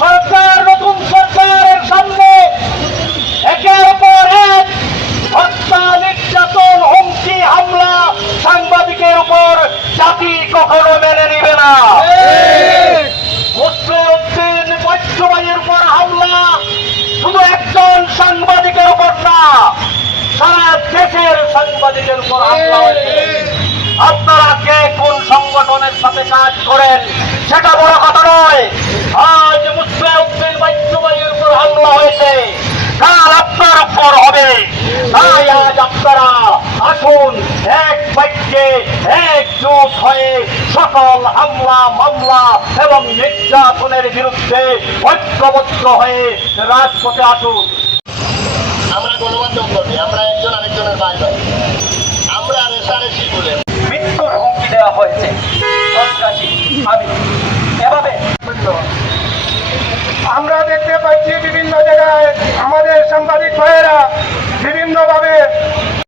সরকার নতুন সরকারের সামনে একের পর এক হত্যা, নির্যাতন, হুমকি, হামলা সাংবাদিকের উপর জাতি কখনো মেনে নিবে না। মুসলিউদ্দিন বাচ্চুভাইয়ের উপর হামলা শুধু একজন সাংবাদিকের উপর না, সারা দেশের সাংবাদিকের উপর হামলা হয়েছে। আপনারা কে কোন সংগঠনের সাথে কাজ করেন সেটা বড় কথা নয়। আজ মুসলিউদ্দিন বাচ্চুভাইয়ের উপর হামলা হয়েছে, কাল আপনার উপর হবে। তাই আজ আপনারা আসুন এক বাক্যে একজোট হয়ে সকল হামলা, মামলা এবং নির্যাতনের বিরুদ্ধে ঐক্যবদ্ধ হয়ে রাজপথে আসুন। আমরা গণমাধ্যম কর্মী, আমরা একজন আরেকজনের ভাই ভাই, আমরা রেশারেশি বলে মৃত্যুর হুমকি দেওয়া হয়েছে সন্ত্রাসী আমি এভাবে। আমরা দেখতে পাচ্ছি বিভিন্ন জায়গায় আমাদের সাংবাদিক ভাইয়েরা